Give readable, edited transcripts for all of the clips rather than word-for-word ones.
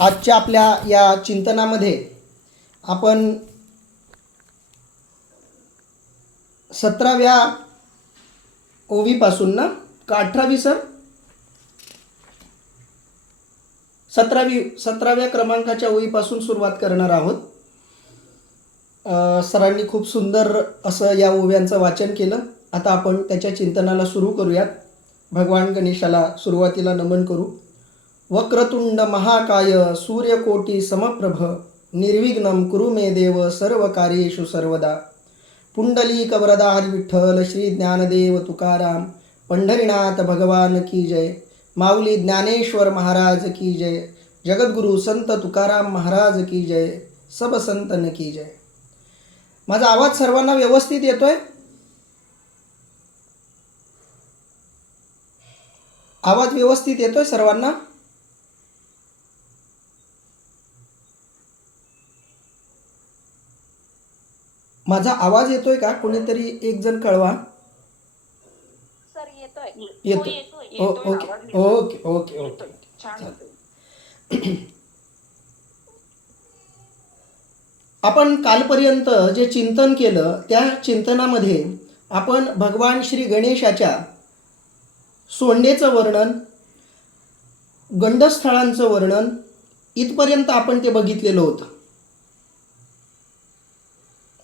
आजच्या आपल्या या चिंतनामध्ये आपण 17व्या ओवीपासून ना का 18वी सर 17व्या क्रमांकाच्या ओवीपासून सुरुवात करणार आहोत. सरांनी खूप सुंदर असं या ओव्यांचं वाचन केलं. आता आपण त्याच्या चिंतनाला सुरू करूयात. भगवान गणेशाला सुरुवातीला नमन करू. वक्रतुंड महाकाय सूर्यकोटी समप्रभ निर्विघ्नं कुरु मे देव सर्व कार्येषु सर्वदा. पुंडलिक वरदाहरी विठ्ठल श्री ज्ञानदेव तुकाराम पंढरीनाथ भगवान की जय. माऊली ज्ञानेश्वर महाराज की जय. जगद्गुरु संत तुकाराम महाराज की जय. सब संतन की जय. माझा आवाज सर्वांना व्यवस्थित येतोय? आवाज व्यवस्थित येतोय सर्वांना? माझा आवाज येतोय का? कोणीतरी एक जण कळवा. सर येतोय. येतोय. ओके ओके ओके ओके छान. आपण कालपर्यंत जे चिंतन केलं त्या चिंतनामध्ये आपण भगवान श्री गणेशाच्या सोंडेचं वर्णन, गंडस्थळांचं वर्णन इथपर्यंत आपण ते बघितलेलं होतं.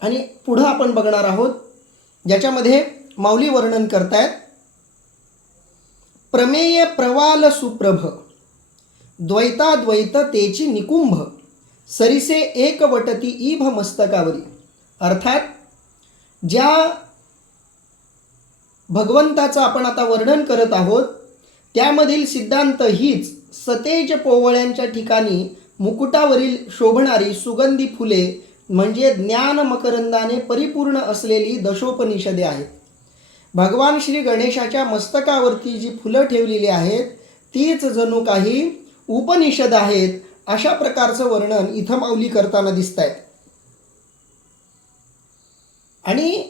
आणि पुढं आपण बघणार आहोत ज्याच्यामध्ये माऊली वर्णन करतायत. प्रमेय प्रवाल सुप्रभ द्वैताद्वैत तेची निकुंभ सरिसे एकवटती ईभ मस्तकावरी. अर्थात ज्या भगवंताचं आपण आता वर्णन करत आहोत त्यामधील सिद्धांत हीच सतेज पोवळ्यांच्या ठिकाणी मुकुटावरील शोभणारी सुगंधी फुले म्हणजे ज्ञान मकरंदाने परिपूर्ण असलेली दशोपनिषदे आहेत. भगवान श्री गणेशाच्या मस्तकावरती जी फुलं ठेवलेली आहेत तीच जणू काही उपनिषद आहेत. अशा प्रकारचं वर्णन इथं माऊली करताना दिसत आहेत. आणि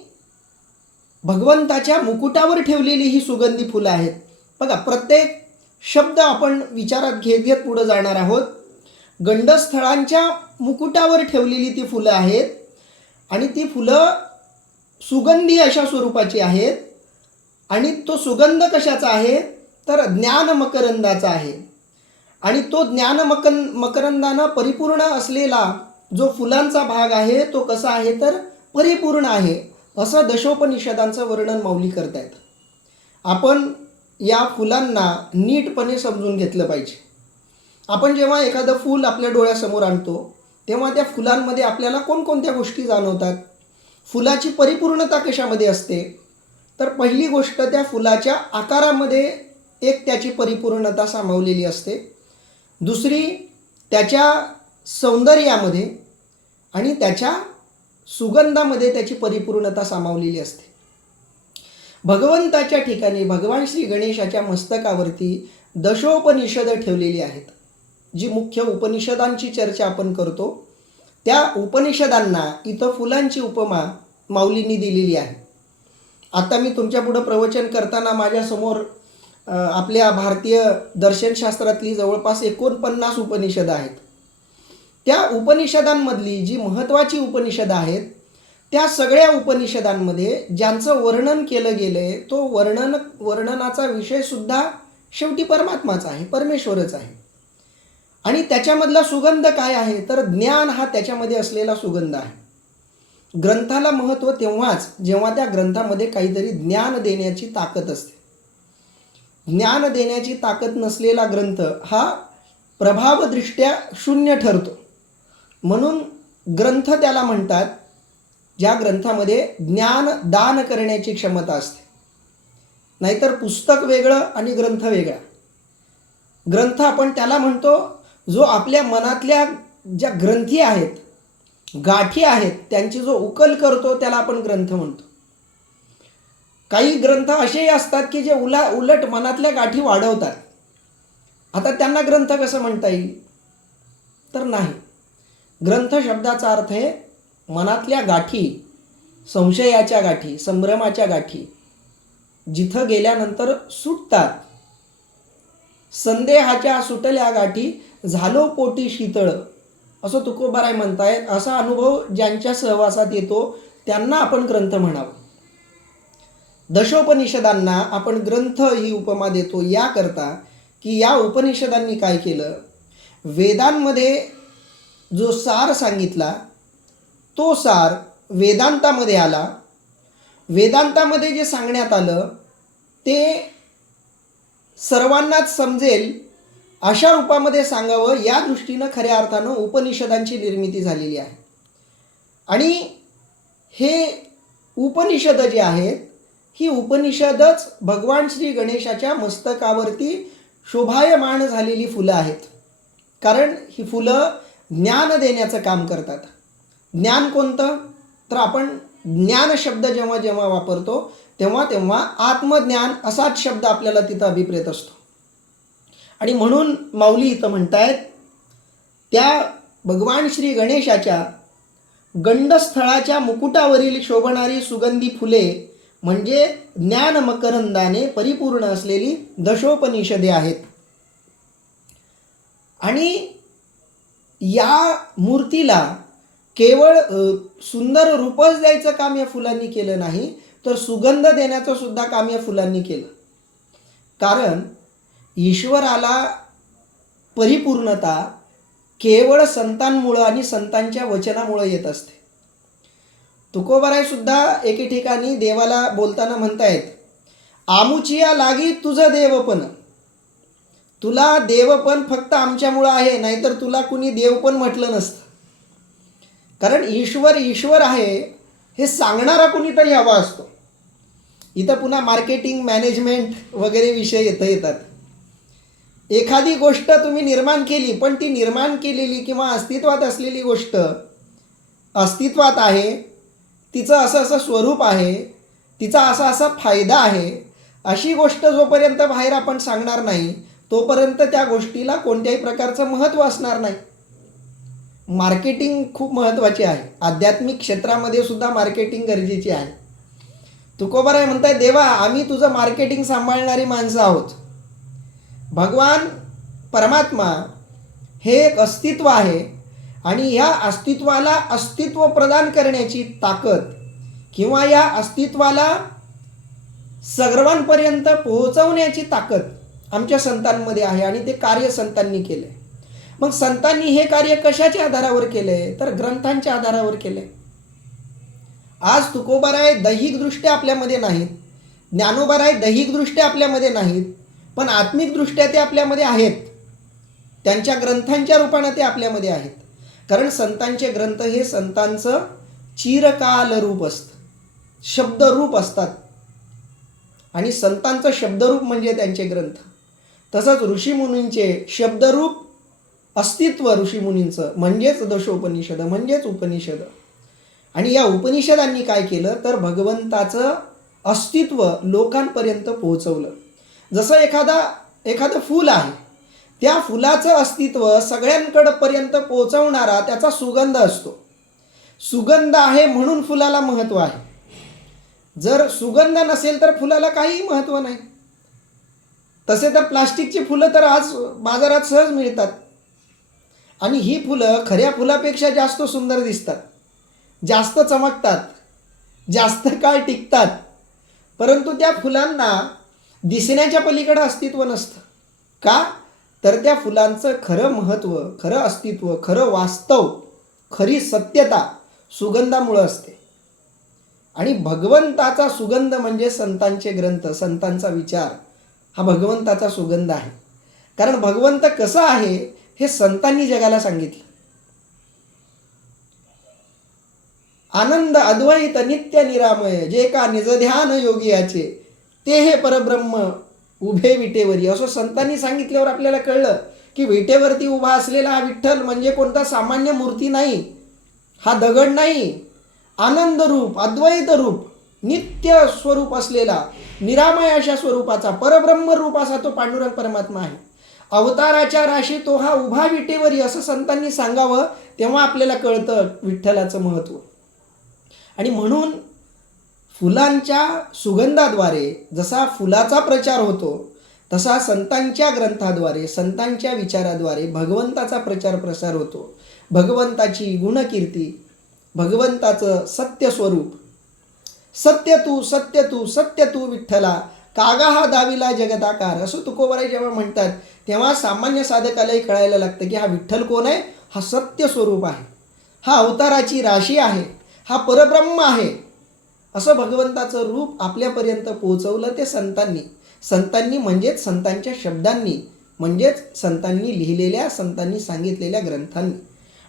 भगवंताच्या मुकुटावर ठेवलेली ही सुगंधी फुलं आहेत. बघा, प्रत्येक शब्द आपण विचारात घेत घेत पुढे जाणार आहोत. गंडस्थळांच्या मुकुटावर ठेवलेली ती फुलं आहेत आणि ती फुलं सुगंधी अशा स्वरूपाची आहेत. आणि तो सुगंध कशाचा आहे तर ज्ञान मकरंदाचा आहे. आणि तो ज्ञान मकरंदानं परिपूर्ण असलेला जो फुलांचा भाग आहे तो कसा आहे तर परिपूर्ण आहे. असं दशोपनिषदांचं वर्णन माऊली करतायत. आपण या फुलांना नीटपणे समजून घेतलं पाहिजे. आपण जेव्हा एखादं फूल आपल्या डोळ्यासमोर आणतो तेव्हा त्या फुलांमध्ये आपल्याला कोणकोणत्या गोष्टी जाणवतात. फुलाची परिपूर्णता कशामध्ये असते तर पहिली गोष्ट त्या फुलाच्या आकारामध्ये एक त्याची परिपूर्णता सामावलेली असते. दुसरी त्याच्या सौंदर्यामध्ये आणि त्याच्या सुगंधामध्ये त्याची परिपूर्णता सामावलेली असते. भगवंताच्या ठिकाणी भगवान श्री गणेशाच्या मस्तकावरती दशोपनिषद ठेवलेली आहेत. जी मुख्य उपनिषदांची चर्चा आपण करतो त्या उपनिषदांना इथं फुलांची उपमा माऊलींनी दिलेली आहे. आता मी तुमच्यापुढं प्रवचन करताना माझ्यासमोर आपल्या भारतीय दर्शनशास्त्रातली जवळपास 49 उपनिषदं आहेत. त्या उपनिषदांमधली जी महत्त्वाची उपनिषदं आहेत त्या सगळ्या उपनिषदांमध्ये ज्यांचं वर्णन केलं गेलं आहे तो वर्णनाचा विषयसुद्धा शेवटी परमात्माचा आहे, परमेश्वरच आहे. आणि त्याच्यामधला सुगंध काय आहे तर ज्ञान हा त्याच्यामध्ये असलेला सुगंध आहे. ग्रंथाला महत्त्व तेव्हाच जेव्हा त्या ग्रंथामध्ये काहीतरी ज्ञान देण्याची ताकद असते. ज्ञान देण्याची ताकद नसलेला ग्रंथ हा प्रभावदृष्ट्या शून्य ठरतो. म्हणून ग्रंथ त्याला म्हणतात ज्या ग्रंथामध्ये ज्ञान दान करण्याची क्षमता असते. नाहीतर पुस्तक वेगळं आणि ग्रंथ वेगळा. ग्रंथ आपण त्याला म्हणतो जो आपल्या मनातल्या ज्या ग्रंथी आहेत, गाठी आहेत त्यांची जो उकल करतो त्याला आपण ग्रंथ म्हणतो. काही ग्रंथ असेही असतात की जे उलट मनातल्या गाठी वाढवतात. आता त्यांना ग्रंथ कसं म्हणता येईल तर नाही. ग्रंथ शब्दाचा अर्थ आहे मनातल्या गाठी, संशयाच्या गाठी, संभ्रमाच्या गाठी जिथं गेल्यानंतर सुटतात. संदेहाच्या सुटल्या गाठी झालो पोटी शीतळ, असं तुकोबाराय म्हणतायत. असा अनुभव ज्यांच्या सहवासात येतो त्यांना आपण ग्रंथ म्हणावं. दशोपनिषदांना आपण ग्रंथ ही उपमा देतो याकरता की या उपनिषदांनी काय केलं, वेदांमध्ये जो सार सांगितला तो सार वेदांतामध्ये आला. वेदांतामध्ये जे सांगण्यात आलं ते सर्वांनाच समजेल अशा रूपामध्ये सांगावं या दृष्टीनं खऱ्या अर्थानं उपनिषदांची निर्मिती झालेली आहे. आणि हे उपनिषद जे आहेत ही उपनिषदच भगवान श्री गणेशाच्या मस्तकावरती शोभायमान झालेली फुलं आहेत. कारण ही फुलं ज्ञान देण्याचं काम करतात. ज्ञान कोणतं, तर आपण ज्ञान शब्द जेव्हा जेव्हा वापरतो तेव्हा तेव्हा आत्मज्ञान असाच शब्द आपल्याला तिथं अभिप्रेत असतो. आणि म्हणून माऊली इथं म्हणतायत त्या भगवान श्री गणेशाच्या गंडस्थळाच्या मुकुटावरील शोभणारी सुगंधी फुले म्हणजे ज्ञान मकरंदाने परिपूर्ण असलेली दशोपनिषदे आहेत. आणि या मूर्तीला केवळ सुंदर रूपच द्यायचं काम या फुलांनी केलं नाही, तर सुगंध देण्याचं सुद्धा काम या फुलांनी केलं. कारण ईश्वराला परिपूर्णता केवळ संतांमुळं आणि संतांच्या वचनामुळं येत असते. तुकोबाराय सुद्धा एके ठिकाणी देवाला बोलताना म्हणतायत, आमुचिया लागी तुझं देवपण, तुला देवपण फक्त आमच्यामुळं आहे, नाहीतर तुला कुणी देवपण म्हटलं नसतं. कारण ईश्वर आहे हे सांगणारा कुणीतरी हवा असतो. इथं पुन्हा मार्केटिंग मॅनेजमेंट वगैरे विषय येतात. एखादी गोष्ट तुम्ही निर्माण केली पण ती निर्माण केलेली किंवा अस्तित्वात असलेली गोष्ट अस्तित्वात आहे, तिचं असं असं स्वरूप आहे, तिचा असा असा फायदा आहे, अशी गोष्ट जोपर्यंत बाहेर आपण सांगणार नाही तोपर्यंत त्या गोष्टीला कोणत्याही प्रकारचं महत्त्व असणार नाही. मार्केटिंग खूप महत्त्वाची आहे. आध्यात्मिक क्षेत्रामध्ये सुद्धा मार्केटिंग गरजेची आहे. तुकोबाराय म्हणताय, देवा आम्ही तुझं मार्केटिंग सांभाळणारी माणसं आहोत. भगवान परमात्मा हे एक अस्तित्व आहे आणि ह्या अस्तित्वाला अस्तित्व प्रदान करण्याची ताकद किंवा या अस्तित्वाला सर्वांपर्यंत पोहोचवण्याची ताकद आमच्या संतांमध्ये आहे आणि ते कार्य संतांनी केले. मग संतांनी हे कार्य कशाच्या आधारावर केले, तर ग्रंथांच्या आधारावर केले. आज तुकोबाराय दैहिकदृष्ट्या आपल्यामध्ये नाहीत, ज्ञानोबाराय दैहिकदृष्ट्या आपल्यामध्ये नाहीत, पण आत्मिकदृष्ट्या ते आपल्यामध्ये आहेत. त्यांच्या ग्रंथांच्या रूपाने ते आपल्यामध्ये आहेत. कारण संतांचे ग्रंथ हे संतांचं चिरकाल रूप असतं, शब्दरूप असतात. आणि संतांचं शब्दरूप म्हणजे त्यांचे ग्रंथ. तसंच ऋषीमुनींचे शब्दरूप अस्तित्व ऋषीमुनींचं म्हणजेच दशोपनिषद म्हणजेच उपनिषद. आणि या उपनिषदांनी काय केलं, तर भगवंताचं अस्तित्व लोकांपर्यंत पोहोचवलं. जसं एखादं फूल आहे, त्या फुलाचं अस्तित्व सगळ्यांकडपर्यंत पोहोचवणारा त्याचा सुगंध असतो. सुगंध आहे म्हणून फुलाला महत्त्व आहे. जर सुगंध नसेल तर फुलाला काहीही महत्त्व नाही. तसे तर प्लास्टिकची फुलं तर आज बाजारात सहज मिळतात आणि ही फुलं खऱ्या फुलापेक्षा जास्त सुंदर दिसतात, जास्त चमकतात, जास्त काळ टिकतात. परंतु त्या फुलांना दिसण्याच्या पलीकडे अस्तित्व नसतं. का, तर त्या फुलांचं खरं महत्त्व, खरं अस्तित्व, खरं वास्तव, खरी सत्यता सुगंधामुळं असते. आणि भगवंताचा सुगंध म्हणजे संतांचे ग्रंथ, संतांचा विचार हा भगवंताचा सुगंध आहे. कारण भगवंत कसा आहे हे संतांनी जगाला सांगितलं. आनंद अद्वैत नित्य निरामय जे का निज ध्यान योगियाचे ते हे परब्रह्म उभे विटेवरी, असं संतांनी सांगितल्यावर आपल्याला कळलं की विटेवरती उभा असलेला हा विठ्ठल म्हणजे कोणता सामान्य मूर्ती नाही, हा दगड नाही, आनंद रूप, अद्वैत रूप, नित्य स्वरूप असलेला निरामय अशा स्वरूपाचा परब्रह्म रूप असा तो पांडुरंग परमात्मा आहे. अवताराच्या राशी तो हा उभा विटेवरी असं संतांनी सांगावं, तेव्हा आपल्याला कळतं विठ्ठलाचं महत्त्व. आणि म्हणून फुलांच्या सुगंधाद्वारे जसा फुलाचा प्रचार होतो तसा संतांच्या ग्रंथाद्वारे, संतांच्या विचाराद्वारे भगवंताचा प्रचार प्रसार होतो. भगवंताची गुणकीर्ती, भगवंताचं सत्य स्वरूप, सत्य तू सत्य तू सत्य तू विठ्ठला, कागा हा दाविला जगदाकार, असं तुकोबाराय जेव्हा म्हणतात तेव्हा सामान्य साधकालाही कळायला लागतं की हा विठ्ठल कोण आहे? हा सत्य स्वरूप आहे, हा अवताराची राशी आहे, हा परब्रह्म आहे. असं भगवंताचं रूप आपल्यापर्यंत पोहोचवलं ते संतांनी. संतांनी म्हणजेच संतांच्या शब्दांनी, म्हणजेच संतांनी लिहिलेल्या, संतांनी सांगितलेल्या ग्रंथांनी.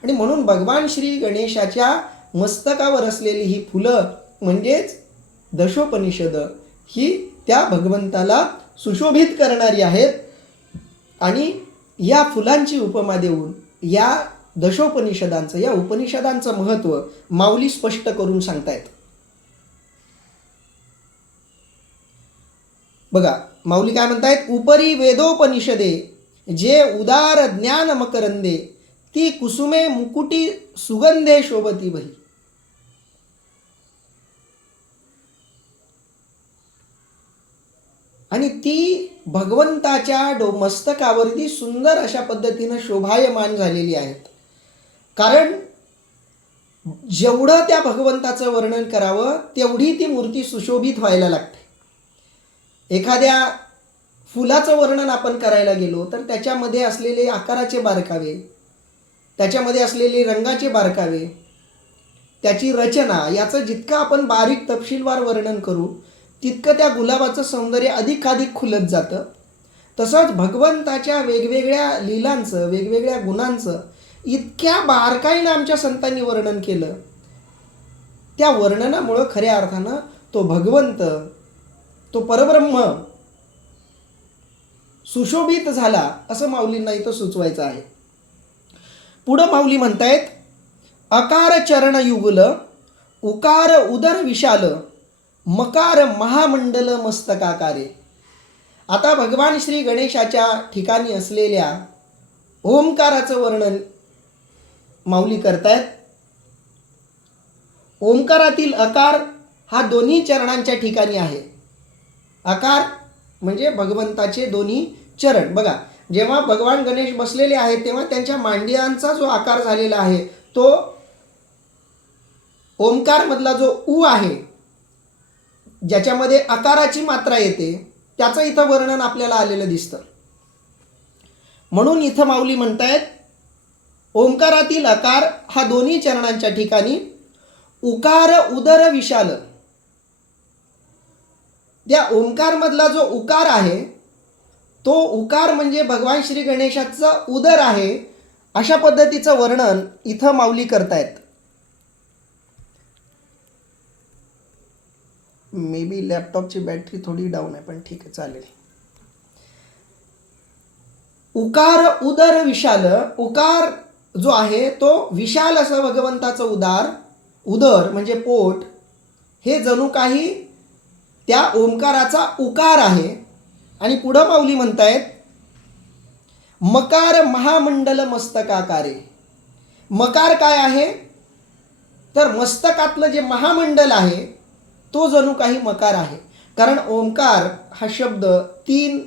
आणि म्हणून भगवान श्री गणेशाच्या मस्तकावर असलेली ही फुलं म्हणजेच दशोपनिषद ही त्या भगवंताला सुशोभित करणारी आहेत. आणि या फुलांची उपमा देऊन या दशोपनिषदांचं, या उपनिषदांचं महत्त्व माऊली स्पष्ट करून सांगतायत. बघा माऊली काय म्हणतायत, उपरी वेदोपनिषदे जे उदार ज्ञान मकरंदे, ती कुसुमे मुकुटी सुगंधे शोभती बही. आणि ती भगवंताच्या मस्तकावरती सुंदर अशा पद्धतीनं शोभायमान झालेली आहेत. कारण जेवढं त्या भगवंताचं वर्णन करावं तेवढी ती मूर्ती सुशोभित व्हायला लागते. एखाद्या फुलाचं वर्णन आपण करायला गेलो तर त्याच्यामध्ये असलेले आकाराचे बारकावे, त्याच्यामध्ये असलेले रंगाचे बारकावे, त्याची रचना, याचं जितकं आपण बारीक तपशीलवार वर्णन करू तितकं त्या गुलाबाचं सौंदर्य अधिकाधिक खुलत जातं. तसंच भगवंताच्या वेगवेगळ्या लीलांचं, वेगवेगळ्या गुणांचं इतक्या बारकाईनं आमच्या संतांनी वर्णन केलं. त्या वर्णनामुळं खऱ्या अर्थानं तो भगवंत, तो परब्रह्म सुशोभित झाला असं माऊलींना इथं सुचवायचं आहे. पुढं माऊली म्हणतायत, अकार चरण युगल, उकार उदर विशाल, मकार महामंडल मस्तकाकारे. आता भगवान श्री गणेशाच्या ठिकाणी असलेल्या ओंकाराचं वर्णन माऊली करतायत. ओंकारातील अकार हा दोन्ही चरणांच्या ठिकाणी आहे. आकार म्हणजे भगवंताचे दोन्ही चरण. बघा जेव्हा भगवान गणेश बसलेले आहेत तेव्हा त्यांच्या मांड्यांचा जो आकार झालेला आहे तो ओंकार मधला जो उ आहे, ज्याच्यामध्ये आकाराची मात्रा येते, त्याचं इथं वर्णन आपल्याला आलेलं दिसतं. म्हणून इथं माऊली म्हणतायत, ओंकारातील आकार हा दोन्ही चरणांच्या ठिकाणी, उकार उदर विशाल. त्या ओंकार मधला जो उकार आहे तो उकार म्हणजे भगवान श्री गणेशाचा उदर आहे, अशा पद्धतीचं वर्णन इथं माऊली करतायत. मे बी लॅपटॉपची बॅटरी थोडी डाऊन आहे पण ठीक आहे चालेल. उकार उदर विशाल, उकार जो आहे तो विशाल असं भगवंताचं उदर म्हणजे पोट हे जणू काही त्या ओंकाराचा उकार आहे. आणि पुढं माऊली म्हणतायत, मकार महामंडल मस्तकाकारे. मकार काय आहे तर मस्तकातलं जे महामंडल आहे तो जणू काही मकार आहे. कारण ओंकार हा शब्द 3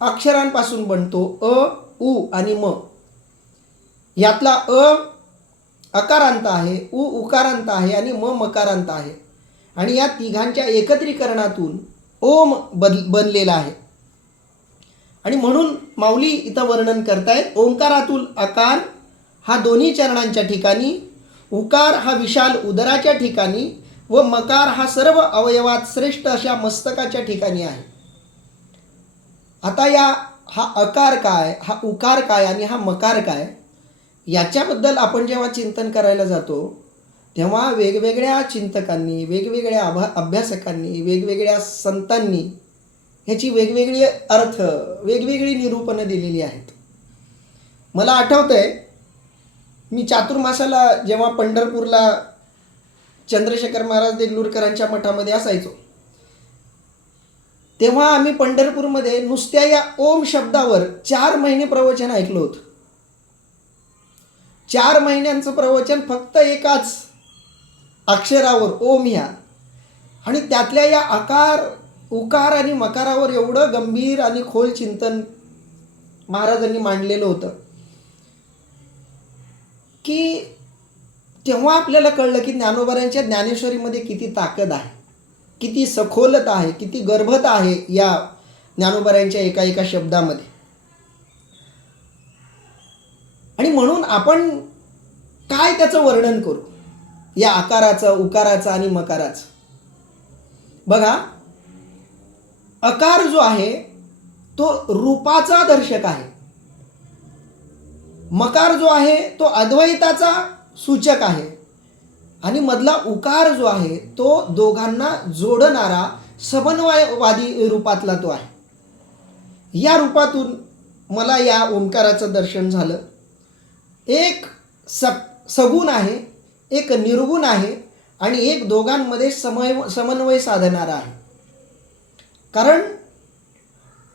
अक्षरांपासून बनतो, अ, उ आणि म. यातला अ अकारांत आहे, उ उकारांत आहे आणि म मकारांत आहे. आणि या तिघांच्या एकत्रीकरणातून ओम बनलेला आहे. आणि म्हणून माऊली इथं वर्णन करतायत, ओंकारातून आकार हा दोन्ही चरणांच्या ठिकाणी, उकार हा विशाल उदराच्या ठिकाणी व मकार हा सर्व अवयवात श्रेष्ठ अशा मस्तकाच्या ठिकाणी आहे. आता हा अकार काय, हा उकार काय आणि हा मकार काय, याच्याबद्दल आपण जेव्हा चिंतन करायला जातो तेव्हा वेगवेगळ्या चिंतकांनी, वेगवेगळ्या अभ्यासकांनी, वेगवेगळ्या संतांनी ह्याची वेगवेगळी अर्थ, वेगवेगळी निरूपणं दिलेली आहेत. मला आठवतंय मी चातुर्मासाला जेव्हा पंढरपूरला चंद्रशेखर महाराज देगलूरकरांच्या मठामध्ये असायचो तेव्हा आम्ही पंढरपूरमध्ये नुसत्या या ओम शब्दावर 4 महिने प्रवचन ऐकलं होतं. 4 महिन्यांचं प्रवचन फक्त एकाच अक्षरावर ओम ह्या. आणि त्यातल्या या आकार उकार आणि मकारावर एवढं गंभीर आणि खोल चिंतन महाराजांनी मांडलेलं होतं की तेव्हा आपल्याला कळलं की ज्ञानोबांच्या ज्ञानेश्वरीमध्ये किती ताकद आहे, किती सखोलता आहे, किती गर्भता आहे या ज्ञानोबांच्या एका एका शब्दामध्ये. आणि म्हणून आपण काय त्याचं वर्णन करू या आकाराचं, उकाराचं आणि मकाराचं. बघा, अकार जो आहे तो रूपाचा दर्शक आहे, मकार जो आहे तो अद्वैताचा सूचक आहे आणि मधला उकार जो आहे तो दोघांना जोडणारा समन्वयवादी रूपातला तो आहे. या रूपातून मला या ओंकाराचं दर्शन झालं. एक सगुण आहे, एक निर्गुण आहे आणि एक दोघांमध्ये समन्वय साधणारा आहे. कारण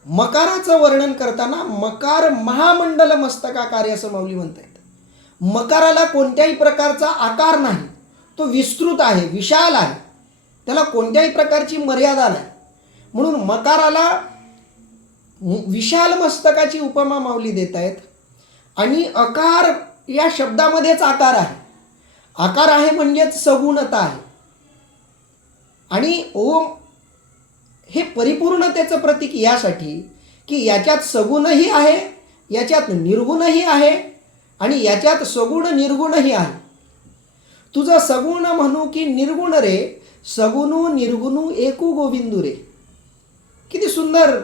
मकाराचं वर्णन करताना मकार महामंडल मस्तकाकारी असं माऊली म्हणतात. मकाराला कोणत्याही प्रकारचा आकार नाही, तो विस्तृत आहे, विशाल आहे, त्याला कोणत्याही प्रकारची मर्यादा नाही. म्हणून मकाराला विशाल मस्तकाची उपमा माऊली देत आहेत. आणि अकार या शब्दामध्येच आकार आहे. आकार आहे म्हणजेच सगुणता आहे. आणि ओम हे परिपूर्णतेचं प्रतीक यासाठी की याच्यात सगुणही आहे, याच्यात निर्गुणही आहे आणि याच्यात सगुण निर्गुणही आहे. तुझं सगुण म्हणू की निर्गुण रे, सगुणू निर्गुणू एकू गोविंदू रे. किती सुंदर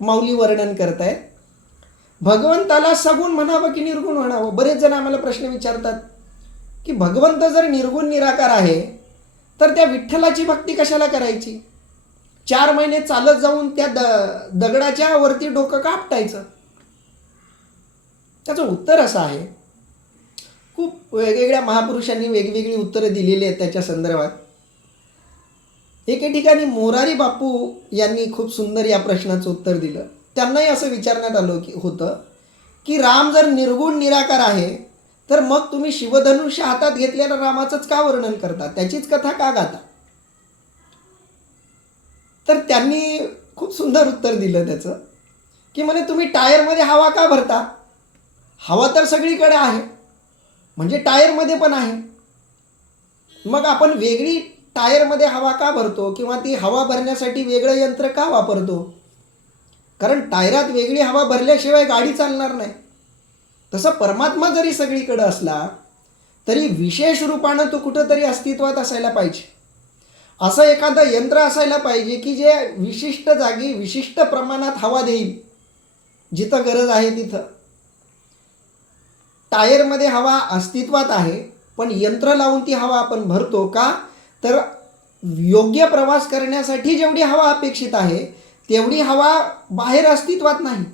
माऊली वर्णन करतायत. भगवंताला सगुण म्हणावं की निर्गुण म्हणावं. बरेच जण आम्हाला प्रश्न विचारतात की भगवंत जर निर्गुण निराकार आहे तर त्या विठ्ठलाची भक्ती कशाला करायची? 4 महिने चालत जाऊन त्या दगडाच्या वरती डोकं का आपटायचं? त्याचं उत्तर असं आहे, खूप वेगवेगळ्या महापुरुषांनी वेगवेगळी उत्तरं दिलेली आहेत त्याच्या संदर्भात. एके ठिकाणी मोरारी बापू यांनी खूप सुंदर या प्रश्नाचं उत्तर दिलं. त्यांनाही असं विचारण्यात आलं होतं की राम जर निर्गुण निराकार आहे तर मग तुम्ही शिवधनुष्य हातात घेतलेल्या रामाचंच का वर्णन करता, त्याचीच कथा का गाता? तर त्यांनी खूप सुंदर उत्तर दिलं त्याचं की म्हणे तुम्ही टायरमध्ये हवा का भरता? हवा तर सगळीकडे आहे, म्हणजे टायरमध्ये पण आहे. मग आपण वेगळी टायरमध्ये हवा का भरतो किंवा ती हवा भरण्यासाठी वेगळं यंत्र का वापरतो? कारण टायरात वेगळी हवा भरल्याशिवाय गाडी चालणार नाही. तसं परमात्मा जरी सगळीकडे असला तरी विशेष रूपानं तो कुठंतरी अस्तित्वात असायला पाहिजे. असं एखादं यंत्र असायला पाहिजे की जे विशिष्ट जागी विशिष्ट प्रमाणात हवा देईल जिथं गरज आहे तिथं. टायरमध्ये हवा अस्तित्वात आहे, पण यंत्र लावून ती हवा आपण भरतो का? तर योग्य प्रवास करण्यासाठी जेवढी हवा अपेक्षित आहे तेवढी हवा बाहेर अस्तित्वात नाही.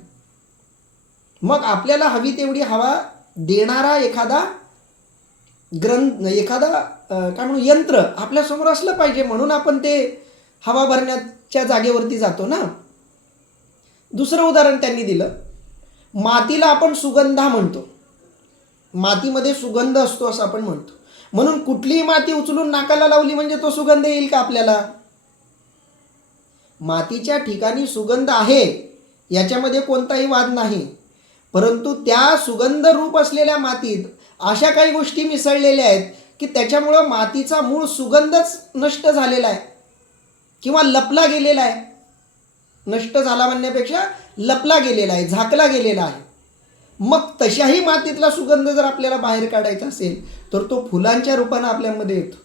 मग आपल्याला हवी तेवढी हवा देणारा एखादा काय म्हणू यंत्र आपल्यासमोर असलं पाहिजे, म्हणून आपण ते हवा भरण्याच्या जागेवरती जातो ना. दुसरं उदाहरण त्यांनी दिलं, मातीला आपण सुगंधा म्हणतो, मातीमध्ये सुगंध असतो असं आपण म्हणतो. म्हणून कुठलीही माती उचलून नाकाला लावली म्हणजे तो सुगंध येईल का आपल्याला? मातीच्या ठिकाणी सुगंध आहे याच्यामध्ये कोणताही वाद नाही, परंतु त्या सुगंध रूप असलेल्या मातीत अशा काही गोष्टी मिसळलेल्या आहेत की त्याच्यामुळं मातीचा मूळ सुगंधच नष्ट झालेला आहे किंवा लपला गेलेला आहे. नष्ट झाला म्हणण्यापेक्षा लपला गेलेला आहे, झाकला गेलेला आहे. मग तशाही मातीतला सुगंध जर आपल्याला बाहेर काढायचा असेल तर तो फुलांच्या रूपानं आपल्यामध्ये येतो.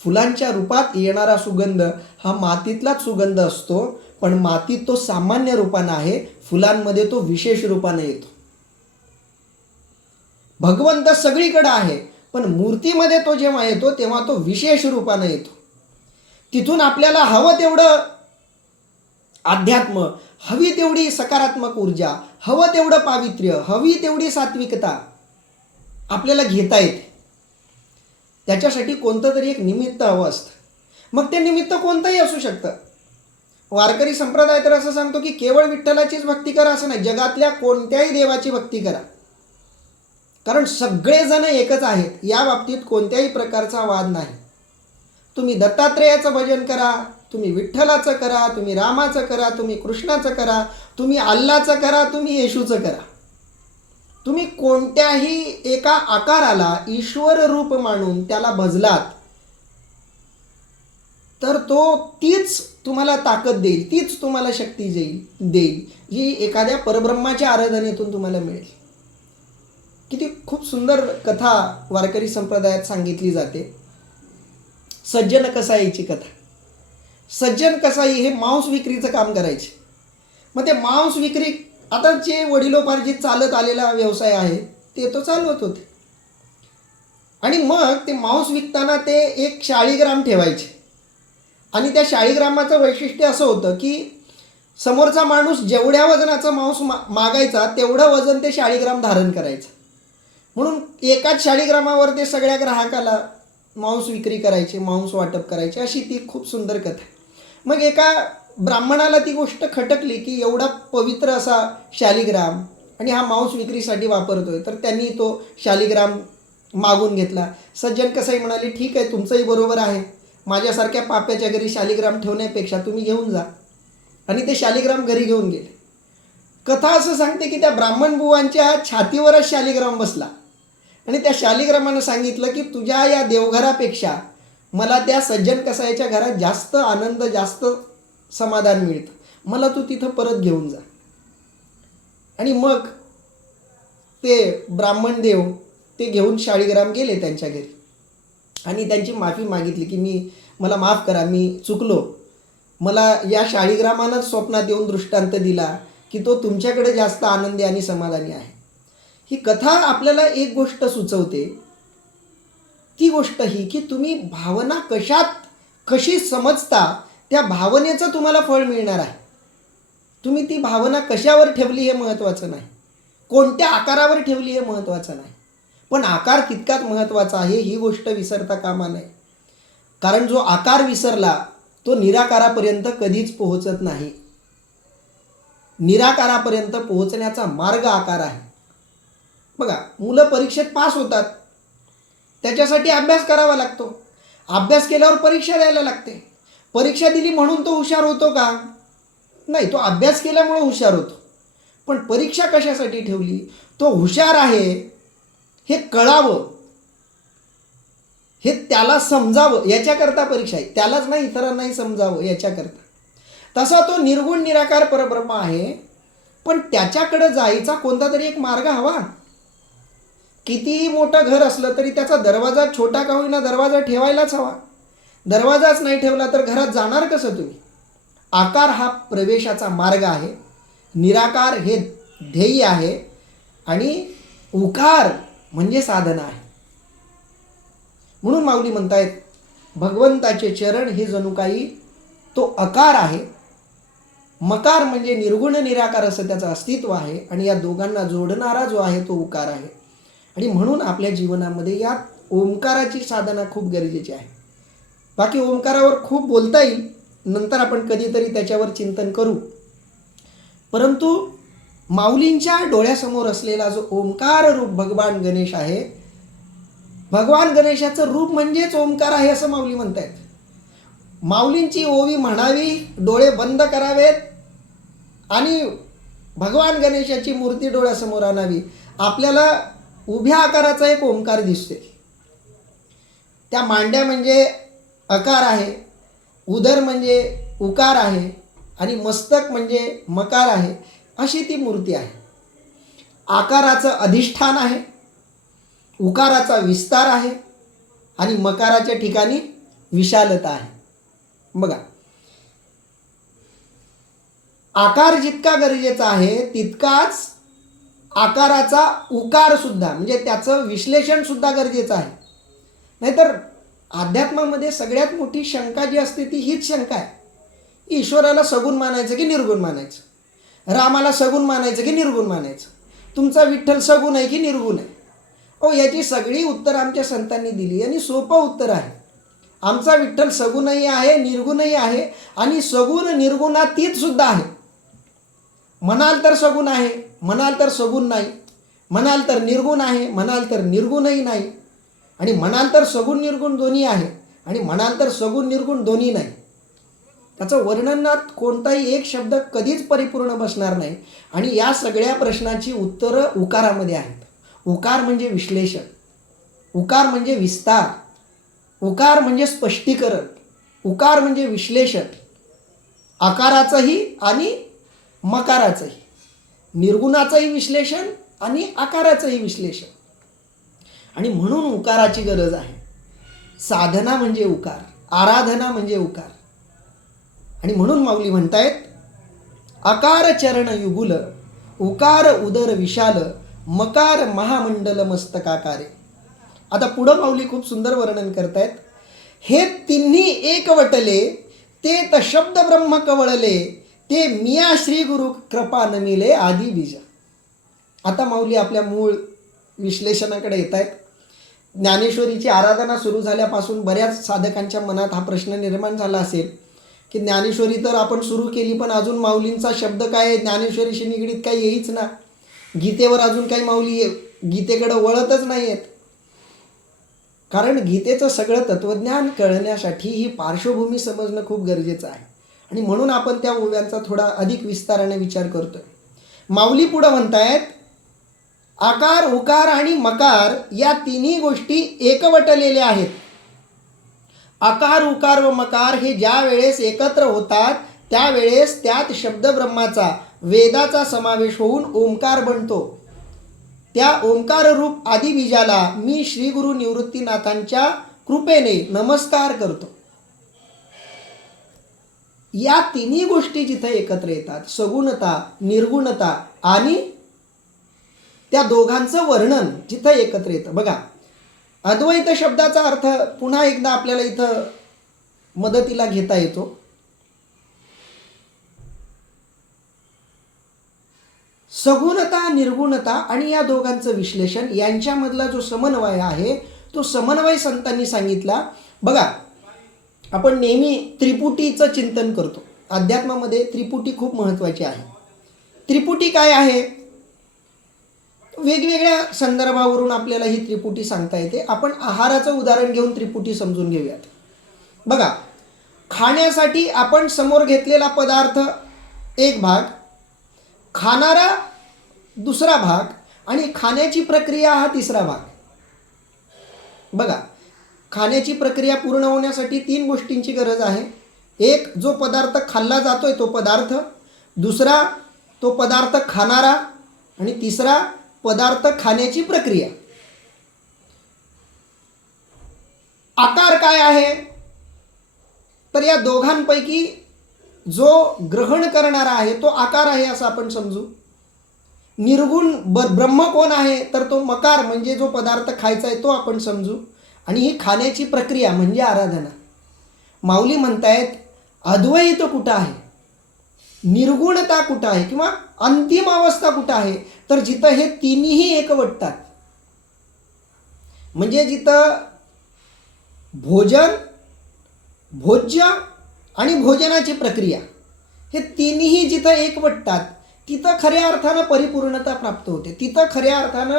फुलांच्या रूपात येणारा सुगंध हा मातीतलाच सुगंध असतो, पण मातीत तो सामान्य रूपानं आहे, फुलांमध्ये तो विशेष रूपानं येतो. भगवंत सगळीकडे आहे, पण मूर्तीमध्ये तो जेव्हा येतो तेव्हा तो विशेष रूपानं येतो. तिथून आपल्याला हवं तेवढं अध्यात्म, हवी तेवढी सकारात्मक ऊर्जा, हवं तेवढं पावित्र्य, हवी तेवढी सात्विकता आपल्याला घेता येते. त्याच्यासाठी कोणतं तरी एक निमित्त हवं असतं. मग ते निमित्त कोणतंही असू शकतं. वारकरी संप्रदाय तर असं सांगतो की केवळ विठ्ठलाचीच भक्ती करा असं नाही, जगातल्या कोणत्याही देवाची भक्ती करा, कारण सगळेजण एकच आहेत. या बाबतीत कोणत्याही प्रकारचा वाद नाही. तुम्ही दत्तात्रेयाचं भजन करा, तुम्ही विठ्ठलाचं करा, तुम्ही रामाचं करा, तुम्ही कृष्णाचं करा, तुम्ही अल्लाचं करा, तुम्ही येशूचं करा. तुम्ही कोणत्याही एका आकाराला ईश्वर रूप मानून त्याला भजलात तर तो तीच तुम्हाला ताकद देईल, तीच तुम्हाला शक्ती देईल जी एखाद्या परब्रह्माच्या आराधनेतून तुम्हाला मिळेल. किती खूप सुंदर कथा वारकरी संप्रदायात सांगितली जाते. सज्जन कसाईची कथा. सज्जन कसाई हे मांस विक्रीचं काम करायचे. मग ते मांस विक्री, आता जे वडिलोपार्जित चालत आलेला व्यवसाय आहे ते तो चालवत होते. आणि मग ते मांस विकताना ते एक शाळीग्राम ठेवायचे. आणि त्या शाळीग्रामाचं वैशिष्ट्य असं होतं की समोरचा माणूस जेवढ्या वजनाचं मांस मागायचा तेवढं वजन ते शाळीग्राम धारण करायचं. म्हणून एकाच शाळीग्रामावर ते सगळ्या ग्राहकाला मांस विक्री करायचे, मांस वाटप करायचे. अशी ती खूप सुंदर कथा. मग एका ब्राह्मणाला ती गोष्ट खटकली की एवढा पवित्र असा शालिग्राम आणि हा मांस विक्रीसाठी वापरतोय, तर त्यांनी तो शालिग्राम मागून घेतला. सज्जन कसाई म्हणाले, ठीक आहे, तुमचंही बरोबर आहे, माझ्यासारख्या पाप्याच्या घरी शालिग्राम ठेवण्यापेक्षा तुम्ही घेऊन जा. आणि ते शालिग्राम घरी घेऊन गेले. कथा असं सांगते की त्या ब्राह्मण बुवांच्या छातीवरच शालिग्राम बसला आणि त्या शालिग्रामानं सांगितलं की तुझ्या या देवघरापेक्षा मला त्या सज्जन कसाईच्या घरात जास्त आनंद, जास्त समाधान मिळतं, मला तू तिथं परत घेऊन जा. आणि मग ते ब्राह्मण देव ते घेऊन शाळीग्राम गेले त्यांच्या घरी आणि त्यांची माफी मागितली की मला माफ करा, मी चुकलो. मला या शाळीग्रामानंच स्वप्नात येऊन दृष्टांत दिला की तो तुमच्याकडे जास्त आनंदी आणि समाधानी आहे. ही कथा आपल्याला एक गोष्ट सुचवते. ती गोष्ट ही की तुम्ही भावना कशी समजता त्या भावनेचं तुम्हाला फळ मिळणार आहे. तुम्ही ती भावना कशावर ठेवली हे महत्त्वाचं नाही, कोणत्या आकारावर ठेवली हे महत्त्वाचं नाही, पण आकार तितकाच महत्त्वाचा आहे ही गोष्ट विसरता कामा नये. कारण जो आकार विसरला तो निराकारापर्यंत कधीच पोहोचत नाही. निराकारापर्यंत पोहोचण्याचा मार्ग आकार आहे. बघा, मुलं परीक्षेत पास होतात, त्याच्यासाठी अभ्यास करावा लागतो. अभ्यास केल्यावर परीक्षा द्यायला लागते. परीक्षा दिली म्हणून तो हुशार होतो का? नाही, तो अभ्यास केल्यामुळे हुशार होतो. पण परीक्षा कशासाठी ठेवली? तो हुशार आहे हे कळावं, हे त्याला समजावं याच्याकरता परीक्षा आहे. त्यालाच नाही, इतरांनाही समजावं याच्याकरता. तसा तो निर्गुण निराकार परब्रह्म आहे, पण त्याच्याकडे जायचा कोणता तरी एक मार्ग हवा. कितीही मोठं घर असलं तरी त्याचा दरवाजा छोटा का होईना दरवाजा ठेवायलाच हवा. दरवाजाच नाही ठेवला तर घरात जाणार कसं तुम्ही? आकार हा प्रवेशाचा मार्ग आहे, निराकार हे ध्येय आहे आणि उकार म्हणजे साधना आहे. म्हणून माऊली म्हणतायत भगवंताचे चरण हे जणू काही तो अकार आहे. मकार म्हणजे निर्गुण निराकार असं त्याचं अस्तित्व आहे आणि या दोघांना जोडणारा जो आहे तो उकार आहे. आणि म्हणून आपल्या जीवनामध्ये या ओंकाराची साधना खूप गरजेची आहे. बाकी ओंकारावर खूप बोलता येईल, नंतर आपण कधीतरी त्याच्यावर चिंतन करू. परंतु माऊलींच्या डोळ्यासमोर असलेला जो ओंकार रूप भगवान गणेश आहे, भगवान गणेशाचं रूप म्हणजेच ओंकार आहे असं माऊली म्हणतायत. माऊलींची ओवी म्हणावी, डोळे बंद करावेत आणि भगवान गणेशाची मूर्ती डोळ्यासमोर आणावी. आपल्याला उभ्या आकाराचा एक ओंकार दिसते. त्या मांड्या म्हणजे अकार आहे, उदर म्हणजे उकार आहे आणि मस्तक म्हणजे मकार आहे. अशी ती मूर्ती आहे. आकाराचं अधिष्ठान आहे, उकाराचा विस्तार आहे आणि मकाराच्या ठिकाणी विशालता आहे. बघा, आकार जितका गरजेचा आहे तितकाच आकाराचा उकार सुद्धा म्हणजे त्याचं विश्लेषण सुद्धा गरजेचं आहे. नाहीतर अध्यात्मामध्ये सगळ्यात मोठी शंका जी असते ती हीच शंका आहे, ईश्वराला सगुण मानायचं की निर्गुण मानायचं, रामाला सगुण मानायचं की निर्गुण मानायचं, तुमचा विठ्ठल सगुण आहे की निर्गुण आहे. याची सगळी उत्तरं आमच्या संतांनी दिली आणि सोपं उत्तर आहे. आमचा विठ्ठल सगुणही आहे, निर्गुणही आहे आणि सगुण निर्गुणातीत सुद्धा आहे. म्हणाल तर सगुण आहे, म्हणाल तर सगुण नाही, म्हणाल तर निर्गुण आहे, म्हणाल तर निर्गुणही नाही आणि म्हणाल तर सगुण निर्गुण दोन्ही आहे आणि म्हणाल तर सगुण निर्गुण दोन्ही नाही. त्याचं वर्णनात कोणताही एक शब्द कधीच परिपूर्ण बसणार नाही. आणि या सगळ्या प्रश्नाची उत्तरं उकारामध्ये आहेत. उकार म्हणजे विश्लेषण, उकार म्हणजे विस्तार, उकार म्हणजे स्पष्टीकरण, उकार म्हणजे विश्लेषण, आकाराचंही आणि मकाराचंही, निर्गुणाचंही विश्लेषण आणि आकाराचंही विश्लेषण. आणि म्हणून उकाराची गरज आहे. साधना म्हणजे उकार, आराधना म्हणजे उकार. आणि म्हणून माऊली म्हणतायत, आकार चरण युगुल, उकार उदर विशाल, मकार महामंडल मस्तकाकारे. आता पुढं माऊली खूप सुंदर वर्णन करतायत. हे तिन्ही एकवटले, ते तशब्द ब्रह्म कवळले, ते मिया श्री गुरु कृपा नमिले आदी बीज. आता माऊली आपल्या मूळ विश्लेषणाकडे येत आहेत. ज्ञानेश्वरीची आराधना सुरू झाल्यापासून बऱ्याच साधकांच्या मनात हा प्रश्न निर्माण झाला असेल की ज्ञानेश्वरी तर आपण सुरू केली, पण अजून माऊलींचा शब्द काय ज्ञानेश्वरीशी निगडीत काही येईच ना. गीतेवर अजून काही माऊली गीतेकडे वळतच नाही आहेत. कारण गीतेचं सगळं तत्त्वज्ञान कळण्यासाठी ही पार्श्वभूमी समजणं खूप गरजेचं आहे. आणि म्हणून आपण त्या ओव्यांचा थोडा अधिक विस्ताराने विचार करतोय. माऊली पुढं म्हणतायत, आकार, उकार आणि मकार या तिन्ही गोष्टी एकवटलेल्या आहेत. आकार, उकार व मकार हे ज्या वेळेस एकत्र होतात त्यावेळेस त्यात शब्दब्रह्माचा, वेदाचा समावेश होऊन ओंकार बनतो. त्या ओंकार रूप आदिबीजाला मी श्री गुरु निवृत्तीनाथांच्या कृपेने नमस्कार करतो. या तिन्ही गोष्टी जिथे एकत्र येतात, सगुणता, निर्गुणता आणि त्या दोघांचं वर्णन जिथं एकत्र येतं. बघा, अद्वैत शब्दाचा अर्थ पुन्हा एकदा आपल्याला इथं मदतीला घेता येतो. सगुणता, निर्गुणता आणि या दोघांचं विश्लेषण, यांच्यामधला जो समन्वय आहे तो समन्वय संतांनी सांगितला. बघा, आपण नेहमी त्रिपुटीचं चिंतन करतो. अध्यात्मामध्ये त्रिपुटी खूप महत्त्वाची आहे. त्रिपुटी काय आहे? वेगवेगळ्या संदर्भावरून आपल्याला ही त्रिपुटी सांगता येते. आपण आहाराचं उदाहरण घेऊन त्रिपुटी समजून घेऊयात. बघा, खाण्यासाठी आपण समोर घेतलेला पदार्थ एक भाग, खाणारा दुसरा भाग आणि खाण्याची प्रक्रिया हा तिसरा भाग. बघा, खाण्याची प्रक्रिया पूर्ण होण्यासाठी तीन गोष्टींची गरज आहे. एक, जो पदार्थ खाल्ला जातोय तो पदार्थ, दुसरा तो पदार्थ खाणारा, आणि तिसरा पदार्थ खाण्याची प्रक्रिया. आकार काय आहे? तर या दोघांपैकी जो ग्रहण करणारा आहे तो आकार आहे असं आपण समजू. निर्गुण ब्रह्म कोण आहे? तर तो मकार, म्हणजे जो पदार्थ खायचा आहे तो आपण समजू. आणि ही खाण्याची प्रक्रिया म्हणजे आराधना. माऊली म्हणतायत, अद्वैत कुठं आहे, निर्गुणता कुठं आहे, किंवा अंतिम अवस्था कुठं आहे? तर जिथं हे तिन्ही एकवटतात. म्हणजे जिथं भोजन, भोज्य आणि भोजनाची प्रक्रिया हे तिन्ही जिथं एकवटतात तिथं खऱ्या अर्थानं परिपूर्णता प्राप्त होते. तिथं खऱ्या अर्थानं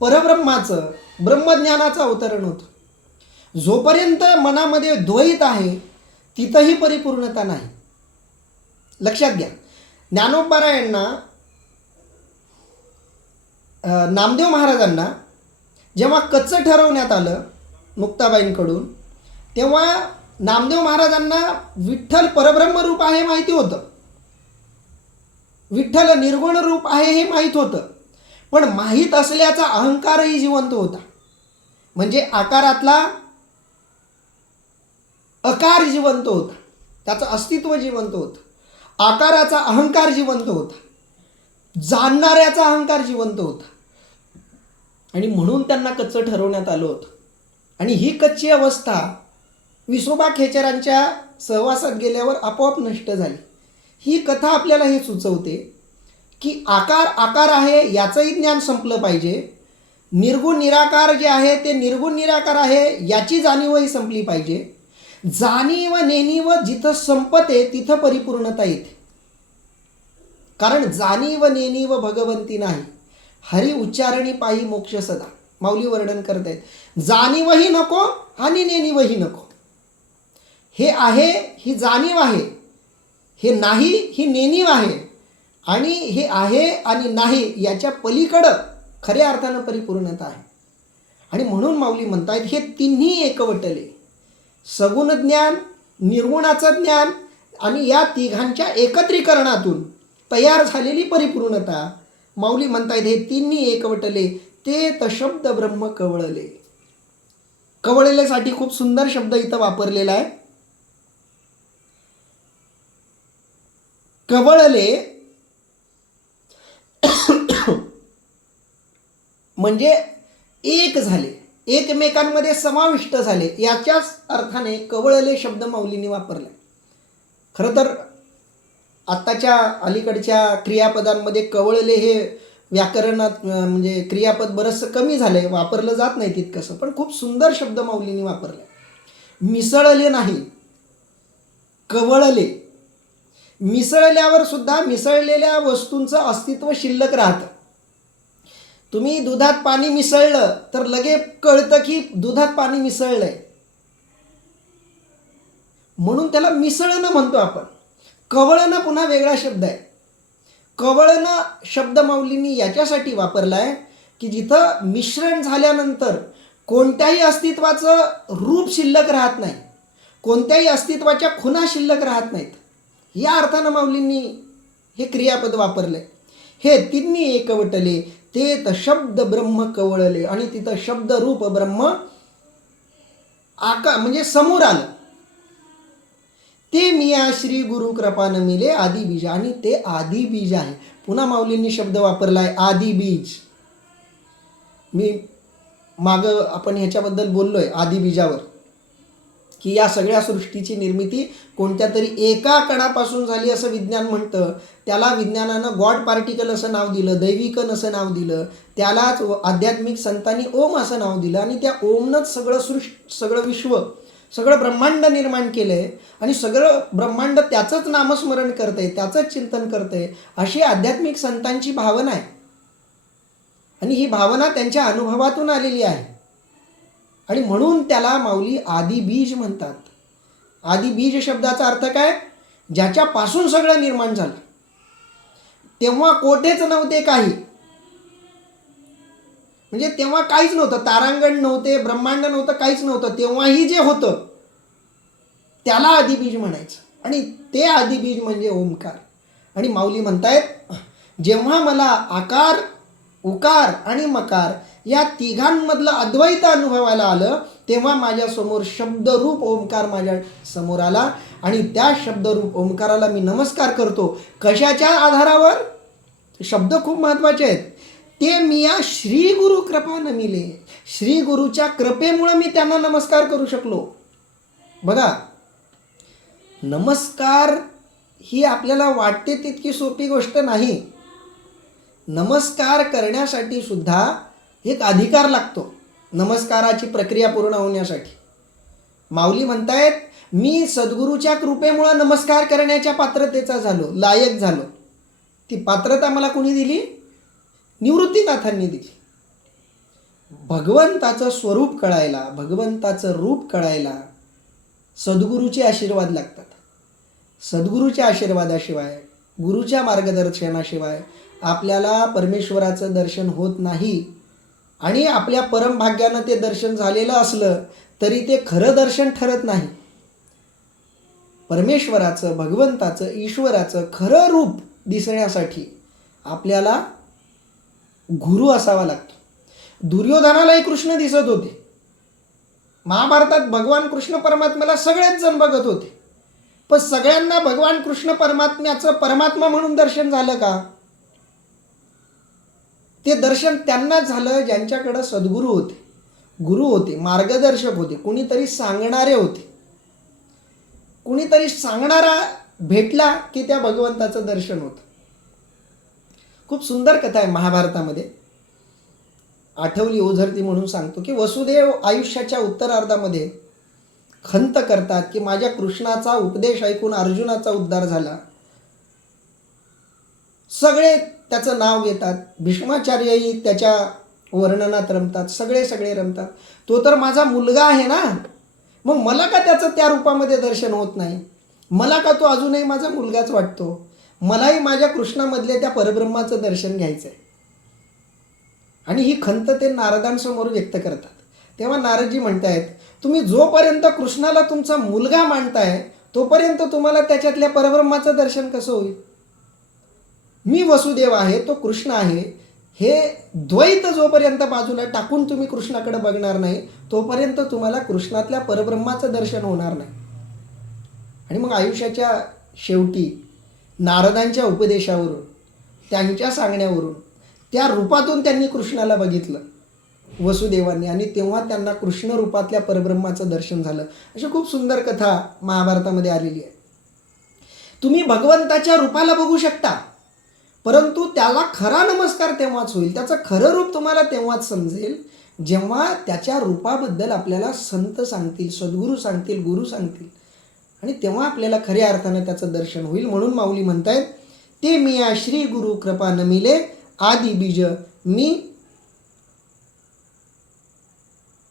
परब्रह्माचं, ब्रह्मज्ञानाचं अवतरण होतं. जोपर्यंत मनामध्ये द्वैत आहे तिथंही परिपूर्णता नाही. लक्षात घ्या, ज्ञानोबारायांना, नामदेव महाराजांना जेव्हा कच्चं ठरवण्यात आलं मुक्ताबाईंकडून, तेव्हा नामदेव महाराजांना विठ्ठल परब्रह्म रूप आहे माहिती होतं, विठ्ठल निर्गुण रूप आहे हे माहीत होतं. पण माहीत असल्याचा अहंकारही जिवंत होता. म्हणजे आकारातला अकार जिवंत होता, त्याचं अस्तित्व जिवंत होतं. आकाराचा अहंकार जिवंत होता, जाणणाऱ्याचा अहंकार जिवंत होता. आणि म्हणून त्यांना कच्चं ठरवण्यात आलं होतं. आणि ही कच्ची अवस्था विसोबा खेचरांच्या सहवासात गेल्यावर आपोआप नष्ट झाली. ही कथा आपल्याला हे सुचवते की आकार आहे याचंही ज्ञान संपलं पाहिजे. निर्गुण निराकार जे आहे ते निर्गुण निराकार आहे याची जाणीवही संपली पाहिजे. जाणीव नेणीव जिथं संपते तिथं परिपूर्णता येते. कारण जाणीव नेणीव भगवंती नाही, हरी उच्चारणी पाही मोक्ष सदा. माऊली वर्णन करतायत, जाणीवही नको आणि नेणीवही नको. हे आहे ही जाणीव आहे, हे नाही ही नेणीव आहे, आणि हे आहे आणि नाही याच्या पलीकडं खऱ्या अर्थानं परिपूर्णता आहे. आणि म्हणून माऊली म्हणतायत हे तिन्ही एकवटले, सगुण ज्ञान, निर्गुणाचं ज्ञान आणि या तिघांच्या एकत्रीकरणातून तयार झालेली परिपूर्णता. माऊली म्हणतायत हे तिन्ही एकवटले ते तशब्द ब्रह्म कवळले. कवळलेसाठी खूप सुंदर शब्द इथं वापरलेला आहे. कवळले म्हणजे एक झाले, एकमेकांमध्ये समाविष्ट झाले, याच्याच अर्थाने कवळले शब्द माऊलींनी वापरला. खरं तर आत्ताच्या अलीकडच्या क्रियापदांमध्ये कवळले हे व्याकरणात म्हणजे क्रियापद बरंचसं कमी झालं आहे, वापरलं जात नाही तितकंसं, पण खूप सुंदर शब्द माऊलींनी वापरला. मिसळले नाही, कवळले. मिसळल्यावर सुद्धा मिसळलेल्या वस्तूंचं अस्तित्व शिल्लक राहतं. तुम्ही दुधात पाणी मिसळलं तर लगे कळतं की दुधात पाणी मिसळलंय, म्हणून त्याला मिसळणं म्हणतो आपण. कवळणं पुन्हा वेगळा शब्द आहे. कवळणं शब्द माऊलींनी याच्यासाठी वापरला आहे की जिथं मिश्रण झाल्यानंतर कोणत्याही अस्तित्वाचं रूप शिल्लक राहत नाही, कोणत्याही अस्तित्वाच्या खुणा शिल्लक राहत नाहीत, या अर्थानं माऊलींनी हे क्रियापद वापरलं आहे. हे तिन्ही एकवटले ते तर शब्द ब्रह्म कवळले, आणि तिथं शब्द रूप ब्रह्म म्हणजे समोर आलं. ते मिया श्री गुरु कृपा नमिले आदी बीज, आणि ते आदी बीज आहे. पुन्हा माऊलींनी शब्द वापरला आहे आदी बीज. मी मागं आपण ह्याच्याबद्दल बोललोय आदी बीजावर, की या सगळ्या सृष्टीची निर्मिती कोणत्या तरी एका कणापासून झाली असं विज्ञान म्हणतं. त्याला विज्ञानानं गॉड पार्टिकल असं नाव दिलं, दैविकन असं नाव दिलं, त्यालाच आध्यात्मिक संतांनी ओम असं नाव दिलं, आणि त्या ओमनंच सगळं विश्व, सगळं ब्रह्मांड निर्माण केलं आहे, आणि सगळं ब्रह्मांड त्याचंच नामस्मरण करतंय, त्याचंच चिंतन करतंय, अशी आध्यात्मिक संतांची भावना आहे. आणि ही भावना त्यांच्या अनुभवातून आलेली आहे, आणि म्हणून त्याला माऊली आदी बीज म्हणतात. आदी बीज शब्दाचा अर्थ काय? ज्याच्यापासून सगळं निर्माण झालं. तेव्हा कोठेच नव्हते काही, म्हणजे तेव्हा काहीच नव्हतं, तारांगण नव्हते, ब्रह्मांड नव्हतं, काहीच नव्हतं. तेव्हाही जे होतं त्याला आदिबीज म्हणायचं, आणि ते आदिबीज म्हणजे ओंकार. आणि माऊली म्हणतायत जेव्हा मला आकार, उकार आणि मकार या तिघांमधलं अद्वैत अनुभवायला आलं, तेव्हा माझ्यासमोर शब्दरूप ओंकार माझ्या समोर आला, आणि त्या शब्दरूप ओंकाराला मी नमस्कार करतो. कशाच्या आधारावर? शब्द खूप महत्त्वाचे आहेत. ते मिया श्री गुरु कृपा नमिले, श्री गुरुच्या कृपेमुळं मी त्यांना नमस्कार करू शकलो. बघा, नमस्कार ही आपल्याला वाटते तितकी सोपी गोष्ट नाही. नमस्कार करण्यासाठी सुद्धा एक अधिकार लागतो, नमस्काराची प्रक्रिया पूर्ण होण्यासाठी. माऊली म्हणतायत मी सद्गुरूच्या कृपेमुळं नमस्कार करण्याच्या पात्रतेचा झालो, लायक झालो. ती पात्रता मला कोणी दिली? निवृत्तीनाथांनी दिली. भगवंताचं स्वरूप कळायला, भगवंताचं रूप कळायला सद्गुरूचे आशीर्वाद लागतात. सद्गुरूच्या आशीर्वादाशिवाय, गुरुच्या मार्गदर्शनाशिवाय आपल्याला परमेश्वराचं दर्शन होत नाही. आणि आपल्या परमभाग्यानं ते दर्शन झालेलं असलं तरी ते खरं दर्शन ठरत नाही. परमेश्वराचं, भगवंताचं, ईश्वराचं खरं रूप दिसण्यासाठी आपल्याला गुरु असावा लागतो. दुर्योधनालाही कृष्ण दिसत होते. महाभारतात भगवान कृष्ण परमात्म्याला सगळेच जण बघत होते, पण सगळ्यांना भगवान कृष्ण परमात्म्याचं परमात्मा म्हणून दर्शन झालं का? ते दर्शन त्यांनाच झालं ज्यांच्याकडं सद्गुरू होते, गुरु होते, मार्गदर्शक होते, कुणीतरी सांगणारे होते. कुणीतरी सांगणारा भेटला की त्या भगवंताचं दर्शन होतं. खूप सुंदर कथा आहे महाभारतामध्ये, आठवली ओझरती म्हणून सांगतो, की वसुदेव आयुष्याच्या उत्तरार्धामध्ये खंत करतात की माझ्या कृष्णाचा उपदेश ऐकून अर्जुनाचा उद्धार झाला. सगळे त्याचं नाव घेतात, भीष्माचार्यही त्याच्या वर्णनात रमतात, सगळे रमतात. तो तर माझा मुलगा आहे ना, मग मला का त्याचं त्या रूपामध्ये दर्शन होत नाही? मला का तो अजूनही माझा मुलगाच वाटतो? मलाही माझ्या कृष्णामधल्या त्या परब्रह्माचं दर्शन घ्यायचं आहे. आणि ही खंत ते नारदांसमोर व्यक्त करतात. तेव्हा नारदजी म्हणतायत, तुम्ही जोपर्यंत कृष्णाला तुमचा मुलगा मानताय तोपर्यंत तुम्हाला त्याच्यातल्या परब्रह्माचं दर्शन कसं होईल? मी वसुदेव आहे, तो कृष्ण आहे, हे द्वैत जोपर्यंत बाजूला टाकून तुम्ही कृष्णाकडे बघणार नाही तोपर्यंत तुम्हाला कृष्णातल्या परब्रह्माचं दर्शन होणार नाही. आणि मग आयुष्याच्या शेवटी नारदांच्या उपदेशावरून, त्यांच्या सांगण्यावरून, त्या रूपातून त्यांनी कृष्णाला बघितलं वसुदेवांनी, आणि तेव्हा त्यांना कृष्ण रूपातल्या परब्रह्माचं दर्शन झालं. अशी खूप सुंदर कथा महाभारतामध्ये आलेली आहे. तुम्ही भगवंताच्या रूपाला बघू शकता, परंतु त्याला खरा नमस्कार तेव्हाच होईल, त्याचं खरं रूप तुम्हाला तेव्हाच समजेल जेव्हा त्याच्या रूपाबद्दल आपल्याला संत सांगतील, सद्गुरू सांगतील, गुरु सांगतील, आणि तेव्हा आपल्याला खऱ्या अर्थानं त्याचं दर्शन होईल. म्हणून माऊली म्हणतायत, ते मिया श्री गुरु कृपा नमिले आदी बीज, मी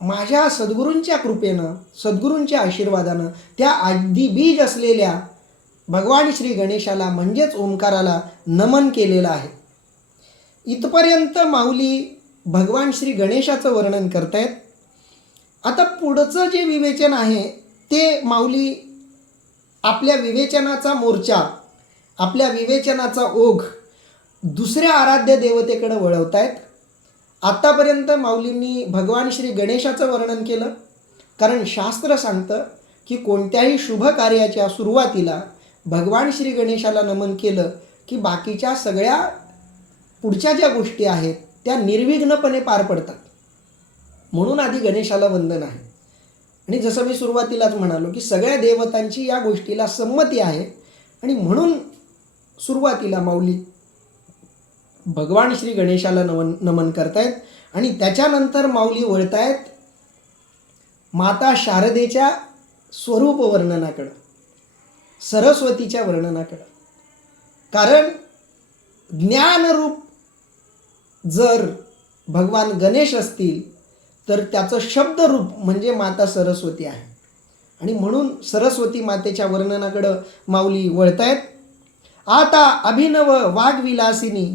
माझ्या सद्गुरूंच्या कृपेनं, सद्गुरूंच्या आशीर्वादानं त्या आदी बीज असलेल्या भगवान श्री गणेशाला म्हणजेच ओंकाराला नमन केलेलं आहे. इथपर्यंत माऊली भगवान श्री गणेशाचं वर्णन करतायत. आता पुढचं जे विवेचन आहे ते माऊली आपल्या विवेचनाचा मोर्चा, आपल्या विवेचनाचा ओघ दुसऱ्या आराध्य देवतेकडे वळवतायत. आत्तापर्यंत माऊलींनी भगवान श्री गणेशाचं वर्णन केलं, कारण शास्त्र सांगतं की कोणत्याही शुभ कार्याच्या सुरुवातीला भगवान श्री गणेशाला नमन केलं की बाकीच्या सगळ्या पुढच्या ज्या गोष्टी आहेत त्या निर्विघ्नपणे पार पडतात. म्हणून आधी गणेशाला वंदन आहे. आणि जसं मी सुरुवातीलाच म्हणालो की सगळ्या देवतांची या गोष्टीला संमती आहे, आणि म्हणून सुरुवातीला माऊली भगवान श्री गणेशाला नमन करतायत. आणि त्याच्यानंतर माऊली वळतायत माता शारदेच्या स्वरूप वर्णनाकडं, सरस्वतीच्या वर्णनाकडं. कारण ज्ञानरूप जर भगवान गणेश असतील तर त्याचं शब्दरूप म्हणजे माता सरस्वती आहे. आणि म्हणून सरस्वती मातेच्या वर्णनाकडं माऊली वळतायत. आता अभिनव वाग्विलासिनी,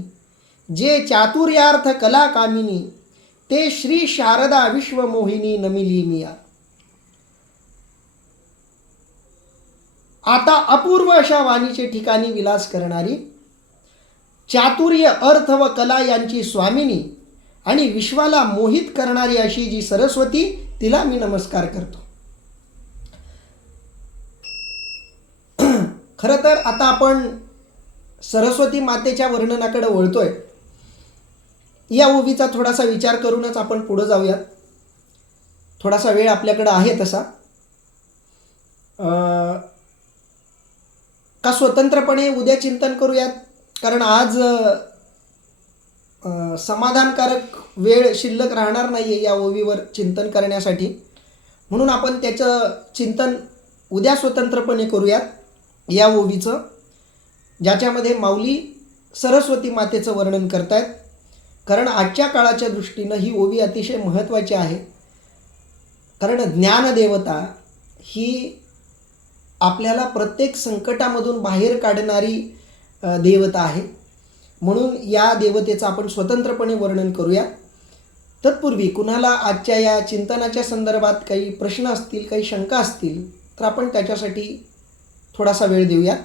जे चातुर्यार्थ कला कामिनी, ते श्री शारदा विश्वमोहिनी नमिली मिया. आता अपूर्व अशा वाणीचे ठिकाणी विलास करणारी, चातुर्य अर्थ व कला यांची स्वामिनी आणि विश्वाला मोहित करणारी अशी जी सरस्वती, तिला मी नमस्कार करतो. खरं तर आता आपण सरस्वती मातेच्या वर्णनाकडे वळतोय. या ओवीचा थोडासा विचार करूनच आपण पुढे जाऊयात. थोडासा वेळ आपल्याकडे आहे तसा. का स्वतंत्रपणे उद्या चिंतन करूयात, कारण आज समाधानकारक वेळ शिल्लक राहणार नाही आहे या ओवीवर चिंतन करण्यासाठी. म्हणून आपण त्याचं चिंतन उद्या स्वतंत्रपणे करूयात या ओवीचं, ज्याच्यामध्ये माऊली सरस्वती मातेचं वर्णन करतायत. कारण आजच्या काळाच्या दृष्टीनं ही ओवी अतिशय महत्त्वाची आहे. कारण ज्ञानदेवता ही आपल्याला प्रत्येक संकटामधून बाहेर काढणारी देवता आहे. म्हणून या देवतेचं आपण स्वतंत्रपणे वर्णन करूया. तत्पूर्वी कुणाला आजच्या या चिंतनाच्या संदर्भात काही प्रश्न असतील, काही शंका असतील तर आपण त्याच्यासाठी थोडासा वेळ देऊया.